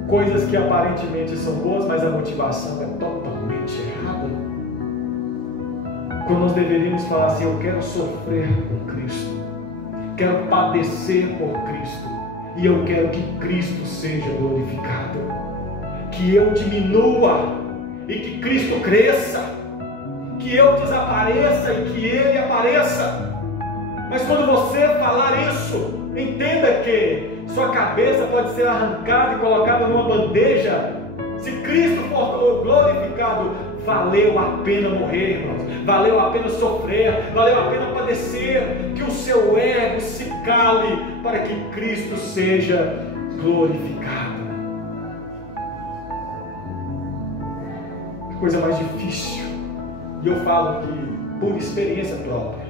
coisas que aparentemente são boas, mas a motivação é totalmente errada. Quando nós deveríamos falar assim: eu quero sofrer com Cristo, quero padecer por Cristo, e eu quero que Cristo seja glorificado, que eu diminua e que Cristo cresça, que eu desapareça e que Ele apareça. Mas quando você falar isso, entenda que sua cabeça pode ser arrancada e colocada numa bandeja. Se Cristo for glorificado, valeu a pena morrer, irmãos, valeu a pena sofrer, valeu a pena padecer, que o seu ego se cale para que Cristo seja glorificado. Que coisa mais difícil, e eu falo que por experiência própria.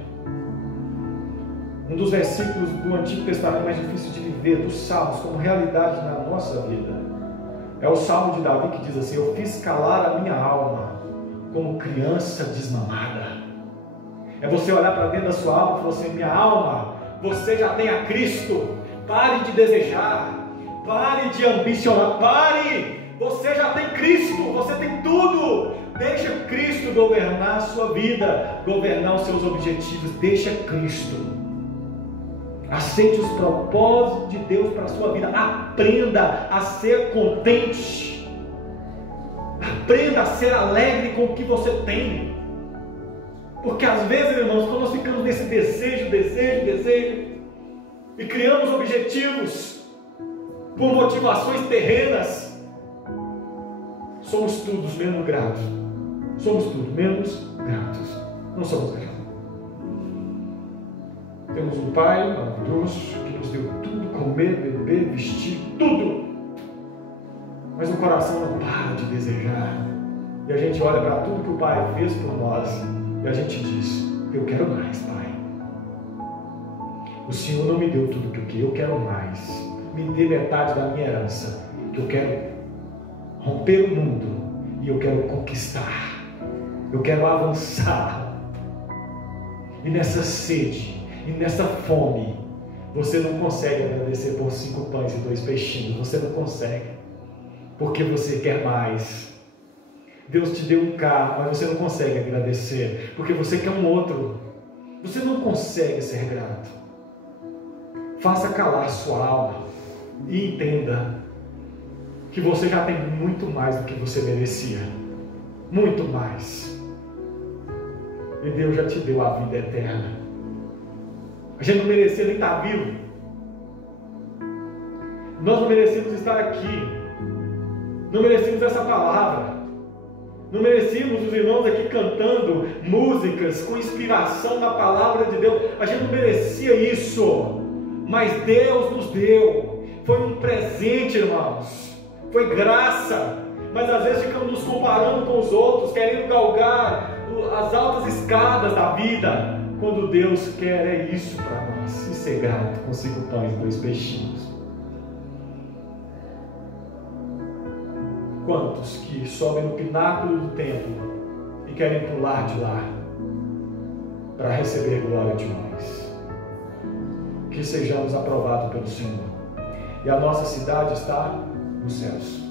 Um dos versículos do Antigo Testamento mais difícil de viver, dos Salmos, como realidade na nossa vida, é o Salmo de Davi, que diz assim: eu fiz calar a minha alma como criança desmamada. É você olhar para dentro da sua alma e falar assim: minha alma, você já tem a Cristo, pare de desejar, pare de ambicionar, pare, você já tem Cristo, você tem tudo. Deixa Cristo governar a sua vida, governar os seus objetivos, deixa Cristo. Aceite os propósitos de Deus para a sua vida. Aprenda a ser contente. Aprenda a ser alegre com o que você tem. Porque às vezes, irmãos, quando nós ficamos nesse desejo, e criamos objetivos por motivações terrenas, somos todos menos gratos. Somos todos menos gratos. Não somos gratos. Temos um Pai maravilhoso que nos deu tudo, comer, beber, vestir, tudo. Mas o coração não para de desejar. E a gente olha para tudo que o Pai fez por nós e a gente diz: eu quero mais, Pai. O Senhor não me deu tudo que eu quero mais. Me dê metade da minha herança, que eu quero romper o mundo e eu quero conquistar. Eu quero avançar. E nessa sede e nessa fome, você não consegue agradecer por 5 pães e 2 peixinhos. Você não consegue, porque você quer mais. Deus te deu um carro, mas você não consegue agradecer, porque você quer um outro. Você não consegue ser grato. Faça calar sua alma e entenda que você já tem muito mais do que você merecia. Muito mais. E Deus já te deu a vida eterna. A gente não merecia nem estar vivo. Nós não merecíamos estar aqui. Não merecíamos essa palavra. Não merecíamos os irmãos aqui cantando músicas com inspiração na palavra de Deus. A gente não merecia isso. Mas Deus nos deu. Foi um presente, irmãos. Foi graça. Mas às vezes ficamos nos comparando com os outros, querendo galgar as altas escadas da vida, quando Deus quer é isso para nós, e ser grato com 5 pães e 2 peixinhos. Quantos que sobem no pináculo do templo e querem pular de lá para receber glória de nós? Que sejamos aprovados pelo Senhor. E a nossa cidade está nos céus.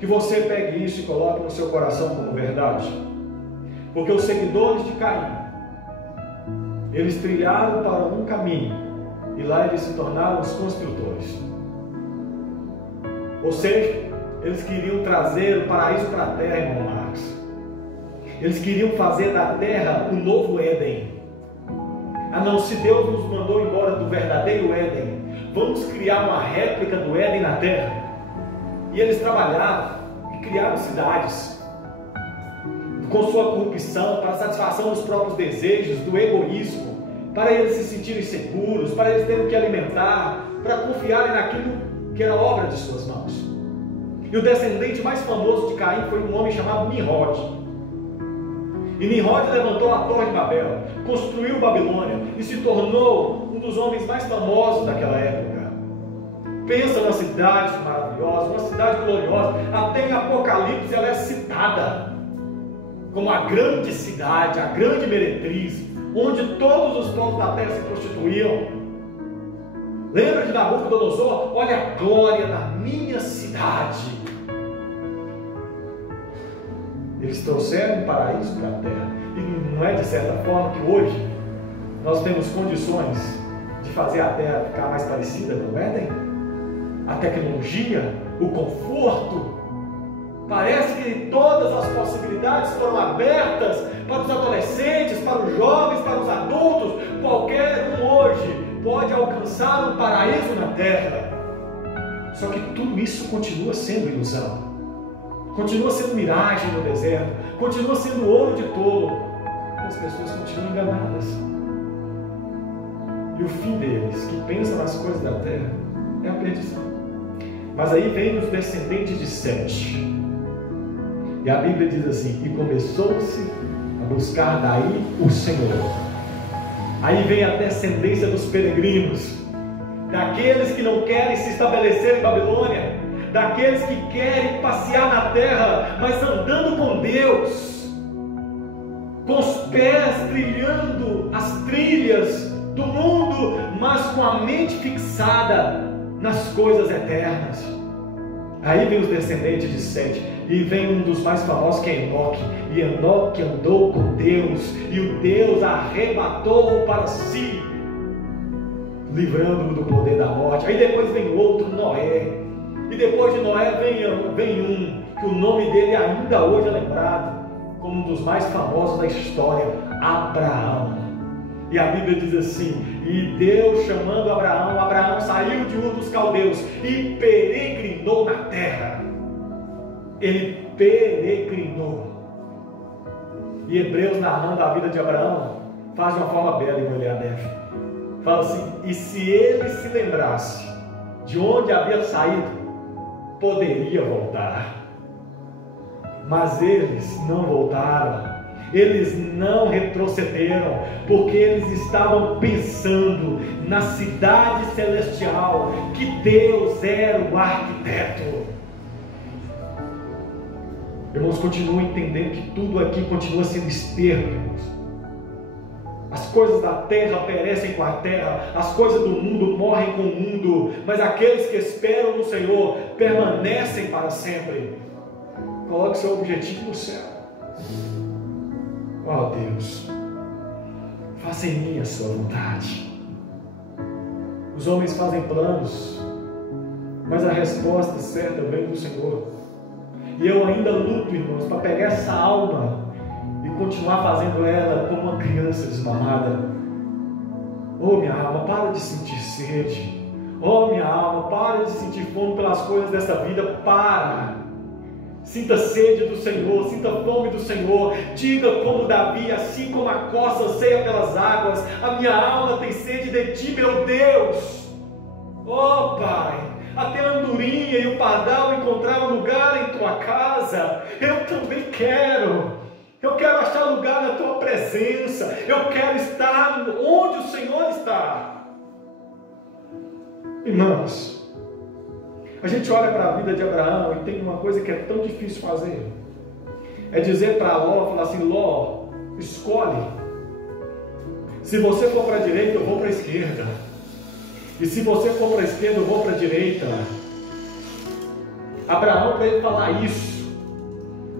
Que você pegue isso e coloque no seu coração como verdade. Porque os seguidores de Caim, eles trilharam para um caminho e lá eles se tornaram os construtores. Ou seja, eles queriam trazer o paraíso para a terra, irmão Marcos. Eles queriam fazer da terra um novo Éden. Ah não, se Deus nos mandou embora do verdadeiro Éden, vamos criar uma réplica do Éden na terra. E eles trabalharam e criaram cidades com sua corrupção, para a satisfação dos próprios desejos, do egoísmo, para eles se sentirem seguros, para eles terem que alimentar, para confiarem naquilo que era obra de suas mãos. E o descendente mais famoso de Caim foi um homem chamado Nimrod. E Nimrod levantou a Torre de Babel, construiu Babilônia e se tornou um dos homens mais famosos daquela época. Pensa numa cidade maravilhosa, uma cidade gloriosa. Até em Apocalipse ela é citada como a grande cidade, a grande meretriz, onde todos os povos da terra se prostituíam. Lembra de Nabucodonosor? Olha a glória da minha cidade. Eles trouxeram um paraíso para a terra. E não é de certa forma que hoje nós temos condições de fazer a terra ficar mais parecida com o Éden? A tecnologia, o conforto. Parece que todas as possibilidades foram abertas para os adolescentes, para os jovens, para os adultos. Qualquer um hoje pode alcançar um paraíso na terra. Só que tudo isso continua sendo ilusão. Continua sendo miragem no deserto. Continua sendo ouro de tolo. As pessoas continuam enganadas. E o fim deles, que pensam nas coisas da terra, é a perdição. Mas aí vem os descendentes de Sete. E a Bíblia diz assim: e começou-se a buscar daí o Senhor. Aí vem a descendência dos peregrinos, daqueles que não querem se estabelecer em Babilônia, daqueles que querem passear na terra, mas andando com Deus, com os pés trilhando as trilhas do mundo, mas com a mente fixada nas coisas eternas. Aí vem os descendentes de Sete, e vem um dos mais famosos, que é Enoque. E Enoque andou com Deus, e o Deus arrebatou-o para si, livrando-o do poder da morte. Aí depois vem outro, Noé. E depois de Noé vem um, que o nome dele ainda hoje é lembrado como um dos mais famosos da história, Abraão. E a Bíblia diz assim: e Deus chamando Abraão, Abraão saiu de Ur dos Caldeus e peregrinou na terra. Ele peregrinou. E Hebreus, narrando a vida de Abraão, faz de uma forma bela em Eliadef. Fala assim: e se ele se lembrasse de onde havia saído, poderia voltar. Mas eles não voltaram, eles não retrocederam, porque eles estavam pensando na cidade celestial, que Deus era o arquiteto. Irmãos, continuam entendendo que tudo aqui continua sendo esterco, irmãos. As coisas da terra perecem com a terra, as coisas do mundo morrem com o mundo, mas aqueles que esperam no Senhor permanecem para sempre. Coloque seu objetivo no céu. Ó Deus, faça em mim a sua vontade. Os homens fazem planos, mas a resposta certa vem do Senhor. E eu ainda luto, irmãos, para pegar essa alma e continuar fazendo ela como uma criança desmamada. Oh, minha alma, para de sentir sede. Oh, minha alma, para de sentir fome pelas coisas dessa vida. Para. Sinta sede do Senhor, sinta fome do Senhor. Diga como Davi: assim como a costa anseia pelas águas, a minha alma tem sede de ti, meu Deus. Oh, Pai, até a andorinha e o pardal encontraram lugar em tua casa. Eu também quero. Eu quero achar lugar na tua presença. Eu quero estar onde o Senhor está. Irmãos, a gente olha para a vida de Abraão e tem uma coisa que é tão difícil fazer. É dizer para Ló, falar assim: Ló, escolhe. Se você for para a direita, eu vou para a esquerda. E se você for para a esquerda, eu vou para a direita. Abraão, para ele falar isso,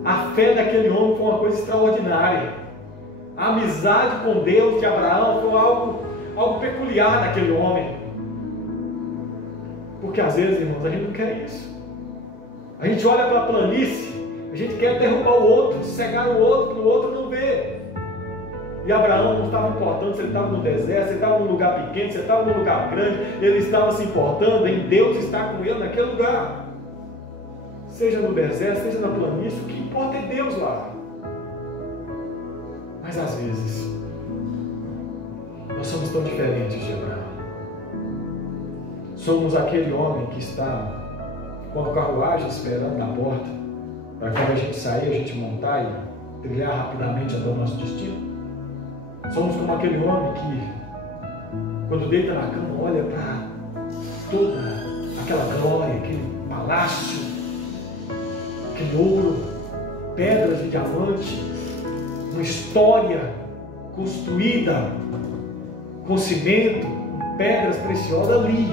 a fé daquele homem foi uma coisa extraordinária. A amizade com Deus de Abraão foi algo peculiar naquele homem. Porque às vezes, irmãos, a gente não quer isso. A gente olha para a planície, a gente quer derrubar o outro, cegar o outro, para o outro não ver. E Abraão não estava importando se ele estava no deserto, se ele estava num lugar pequeno, se ele estava num lugar grande. Ele estava se importando em Deus estar com ele naquele lugar. Seja no deserto, seja na planície, o que importa é Deus lá. Mas às vezes, nós somos tão diferentes de Abraão. Somos aquele homem que está com a carruagem esperando na porta, para quando a gente sair, a gente montar e trilhar rapidamente até o nosso destino. Somos como aquele homem que, quando deita na cama, olha para toda aquela glória, aquele palácio, aquele ouro, pedras de diamante, uma história construída com cimento, pedras preciosas ali.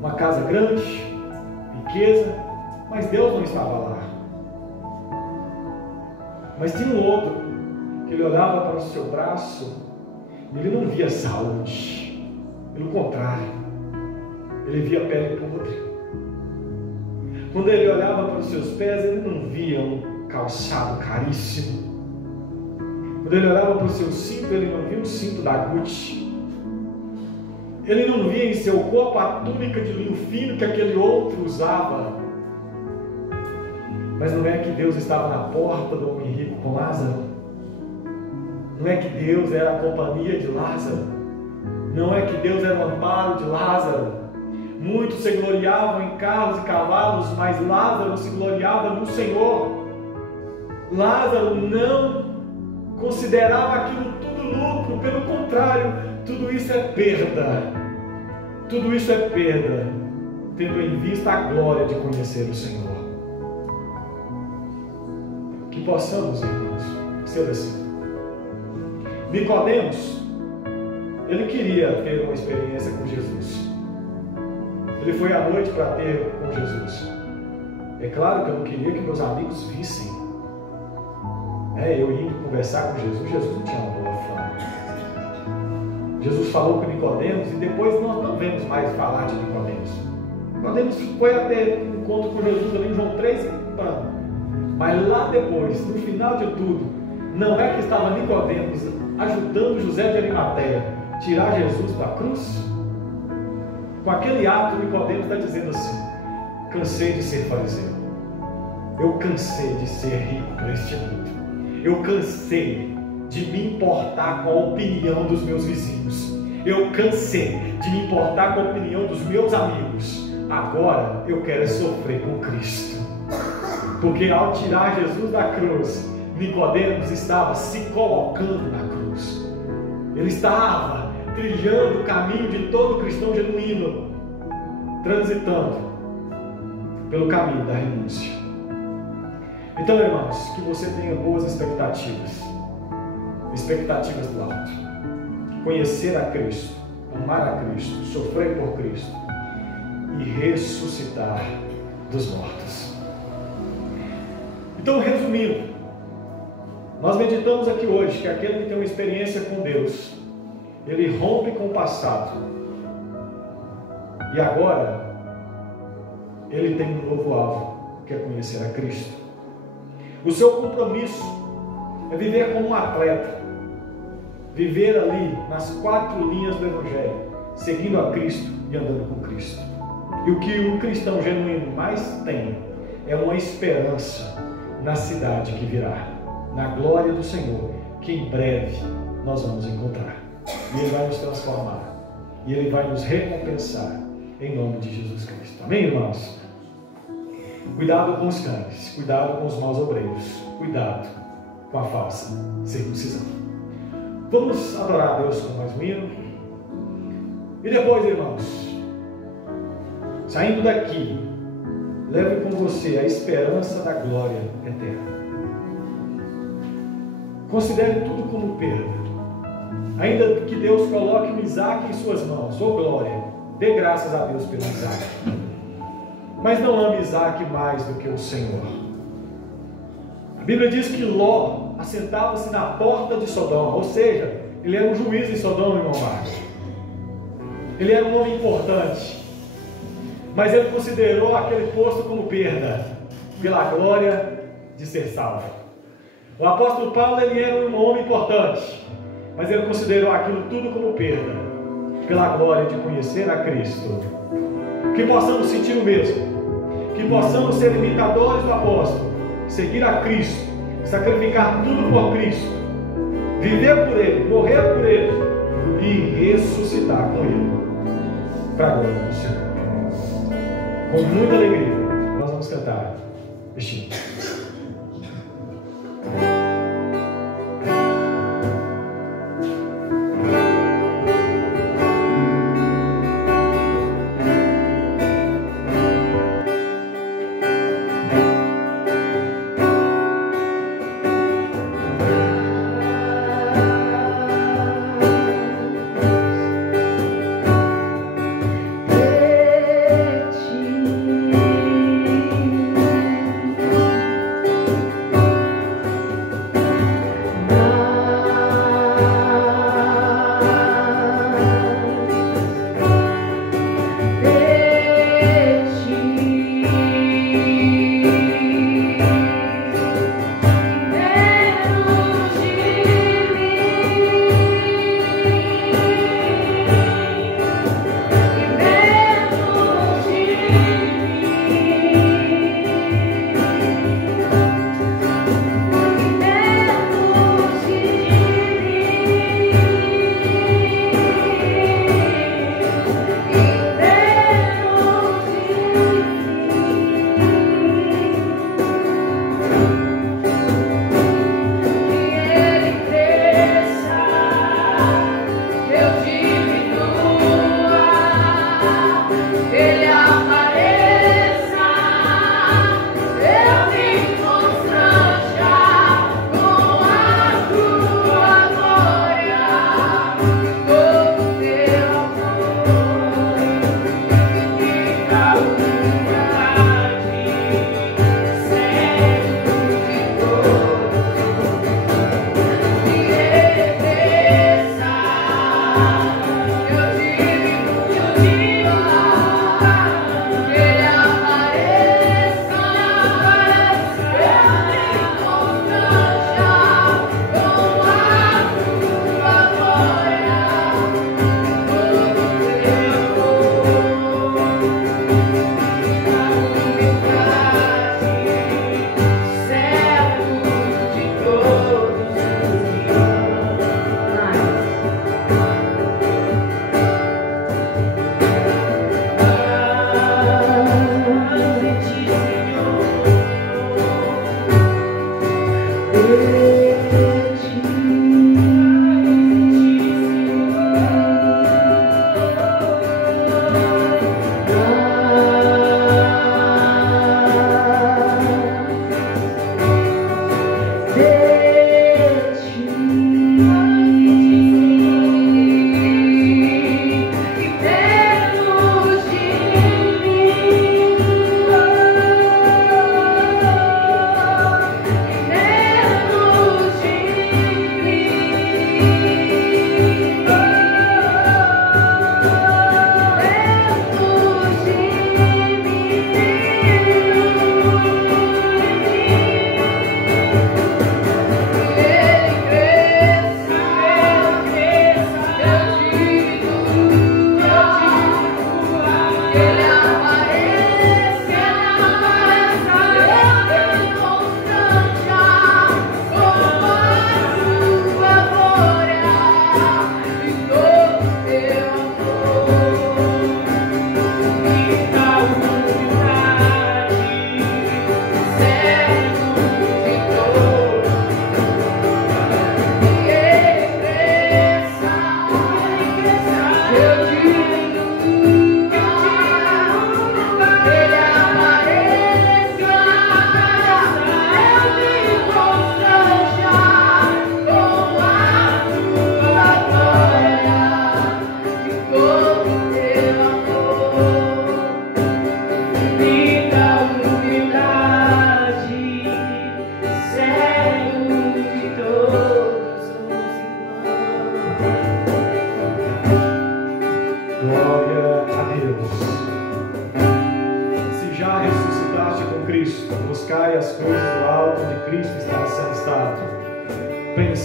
Uma casa grande, riqueza, mas Deus não estava lá. Mas tinha um outro, que ele olhava para o seu braço e ele não via saúde. Pelo contrário, ele via pele podre. Quando ele olhava para os seus pés, ele não via um calçado caríssimo. Quando ele olhava para o seu cinto, ele não via um cinto da Gucci. Ele não via em seu corpo a túnica de linho fino que aquele outro usava. Mas não é que Deus estava na porta do homem rico com Lázaro? Não é que Deus era a companhia de Lázaro? Não é que Deus era o amparo de Lázaro? Muitos se gloriavam em carros e cavalos, mas Lázaro se gloriava no Senhor. Lázaro não considerava aquilo tudo lucro, pelo contrário, tudo isso é perda. Tudo isso é perda, tendo em vista a glória de conhecer o Senhor. Que possamos, irmãos, ser assim. Nicodemos, ele queria ter uma experiência com Jesus. Ele foi à noite para ter com Jesus. É claro que eu não queria que meus amigos vissem. Eu indo conversar com Jesus, Jesus não tinha uma boa fama. Jesus falou com Nicodemos e depois nós não vemos mais falar de Nicodemos. Nicodemos foi até um encontro com Jesus ali em João 3 e pronto. Mas lá depois, no final de tudo, não é que estava Nicodemos ajudando José de Arimateia a tirar Jesus da cruz? Com aquele ato, Nicodemos está dizendo assim: cansei de ser fariseu. Eu cansei de ser rico por este mundo. Eu cansei de me importar com a opinião dos meus vizinhos. Eu cansei de me importar com a opinião dos meus amigos. Agora eu quero sofrer com Cristo. Porque ao tirar Jesus da cruz, Nicodemos estava se colocando na cruz. Ele estava trilhando o caminho de todo cristão genuíno, transitando pelo caminho da renúncia. Então, irmãos, que você tenha boas expectativas do alto. Conhecer a Cristo, amar a Cristo, sofrer por Cristo e ressuscitar dos mortos. Então, resumindo, nós meditamos aqui hoje que aquele que tem uma experiência com Deus, ele rompe com o passado e agora ele tem um novo alvo, que é conhecer a Cristo. O seu compromisso é viver como um atleta, viver ali nas 4 linhas do Evangelho, seguindo a Cristo e andando com Cristo. E o que o cristão genuíno mais tem é uma esperança na cidade que virá, na glória do Senhor, que em breve nós vamos encontrar. E Ele vai nos transformar, e Ele vai nos recompensar, em nome de Jesus Cristo. Amém, irmãos? Cuidado com os cães, cuidado com os maus obreiros, cuidado com a falsa circuncisão. Vamos adorar a Deus com mais um hino. E depois, irmãos, saindo daqui, leve com você a esperança da glória eterna. Considere tudo como perda. Ainda que Deus coloque o Isaac em suas mãos, ô glória, dê graças a Deus pelo Isaac. Mas não ame Isaac mais do que o Senhor. A Bíblia diz que Ló assentava-se na porta de Sodoma, ou seja, ele era um juiz em Sodoma, irmão Marcos. Ele era um homem importante, mas ele considerou aquele posto como perda, pela glória de ser salvo. O apóstolo Paulo, ele era um homem importante, mas ele considerou aquilo tudo como perda, pela glória de conhecer a Cristo. Que possamos sentir o mesmo, que possamos ser imitadores do apóstolo, seguir a Cristo, sacrificar tudo por Cristo, viver por Ele, morrer por Ele e ressuscitar com Ele, para a glória do Senhor. Com muita alegria, nós vamos cantar este hino.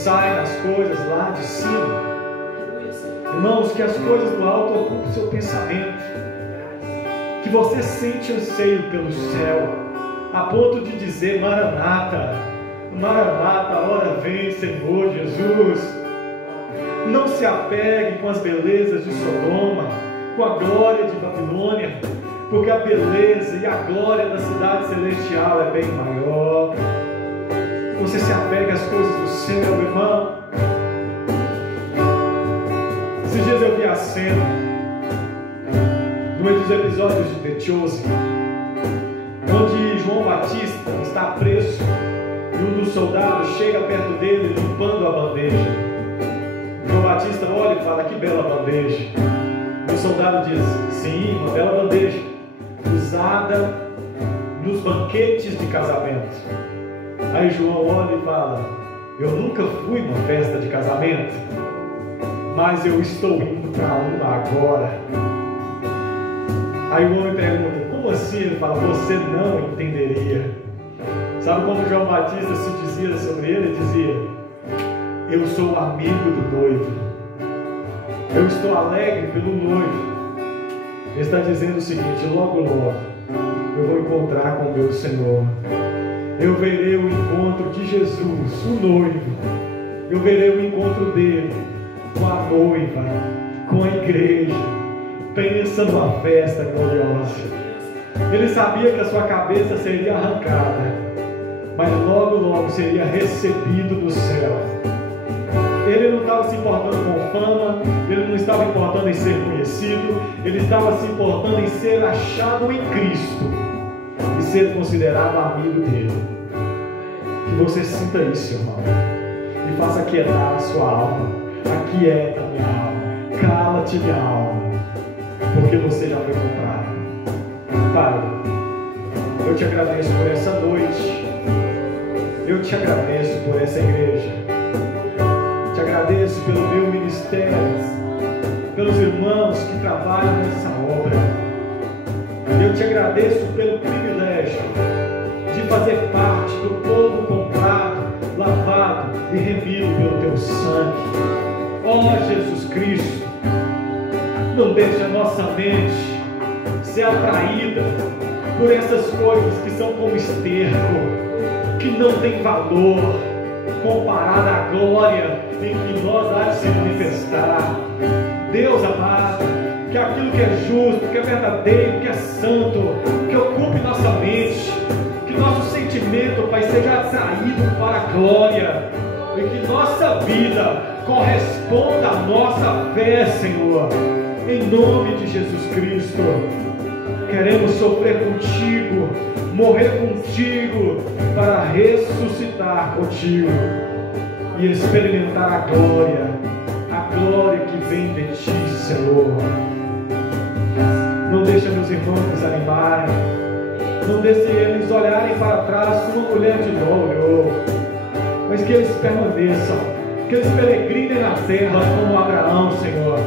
pensar nas coisas lá de cima. Irmãos, que as coisas do alto ocupem o seu pensamento. Que você sente anseio pelo céu, a ponto de dizer: Maranata, Maranata, hora vem, Senhor Jesus. Não se apegue com as belezas de Sodoma, com a glória de Babilônia, porque a beleza e a glória da cidade celestial é bem maior. Você se apega às coisas do céu, irmão. Esses dias eu vi a cena num dos episódios de The Chosen, onde João Batista está preso e um dos soldados chega perto dele limpando a bandeja. João Batista olha e fala: que bela bandeja. E o soldado diz: sim, uma bela bandeja, usada nos banquetes de casamento. Aí João olha e fala: eu nunca fui numa festa de casamento, mas eu estou indo para uma agora. Aí o homem pergunta: como assim? Ele fala: você não entenderia. Sabe como João Batista se dizia sobre ele? Ele dizia: eu sou amigo do noivo, eu estou alegre pelo noivo. Ele está dizendo o seguinte: logo logo eu vou encontrar com o meu Senhor, eu verei o encontro de Jesus, o noivo, eu verei o encontro dele com a noiva, com a igreja. Pensa numa festa gloriosa. Ele sabia que a sua cabeça seria arrancada, mas logo logo seria recebido no céu. Ele não estava se importando com fama, ele não estava importando em ser conhecido, ele estava se importando em ser achado em Cristo e ser considerado amigo dele. Que você sinta isso, irmão, e faça aquietar a sua alma. Aquieta minha alma, cala-te minha alma, porque você já foi comprado. Pai, eu te agradeço por essa noite, eu te agradeço por essa igreja, te agradeço pelo meu ministério, pelos irmãos que trabalham nessa obra. Eu te agradeço pelo privilégio de fazer parte do povo comprado, lavado e remido pelo teu sangue. Ó Jesus Cristo, não deixe a nossa mente ser atraída por essas coisas que são como esterco, que não tem valor comparada à glória em que nós há de se manifestar. Deus amado, que aquilo que é justo, que é verdadeiro, que é santo, que ocupe nossa mente, que nosso sentimento, Pai, seja atraído para a glória, e que nossa vida corresponda à nossa fé, Senhor, em nome de Jesus Cristo. Queremos sofrer contigo, morrer contigo, para ressuscitar contigo e experimentar a glória que vem de ti, Senhor. Não deixa meus irmãos desanimarem, não deixe eles olharem para trás como a mulher de Nó olhou, mas que eles permaneçam, que eles peregrinem na terra como Abraão, Senhor,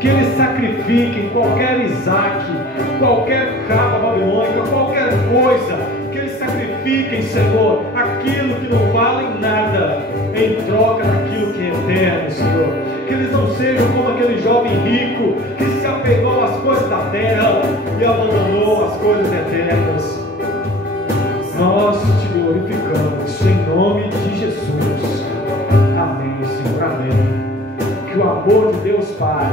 que eles sacrifiquem qualquer Isaac, qualquer cabra babilônica, qualquer coisa, que eles sacrifiquem, Senhor, aquilo que não vale nada, em troca daquilo que é eterno, Senhor. Que eles não sejam como aquele jovem rico que se apegou às coisas da terra e abandonou as coisas eternas. Nós te glorificamos em nome de Jesus. Amém, Senhor, amém. Que o amor de Deus Pai,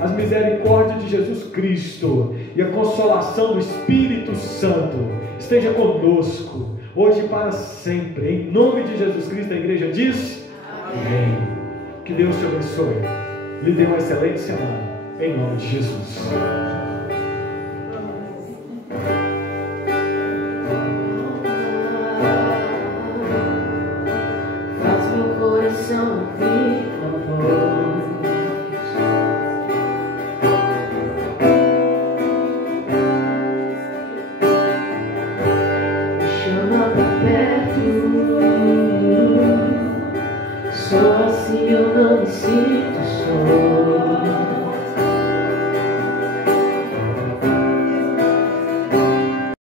as misericórdias de Jesus Cristo e a consolação do Espírito Santo esteja conosco, hoje e para sempre. Em nome de Jesus Cristo, a igreja diz: amém. Que Deus te abençoe. Lhe dê uma excelente semana. Em nome de Jesus. Faz meu coração ouvir tua voz. Chama pra perto. Só assim eu não me sinto só.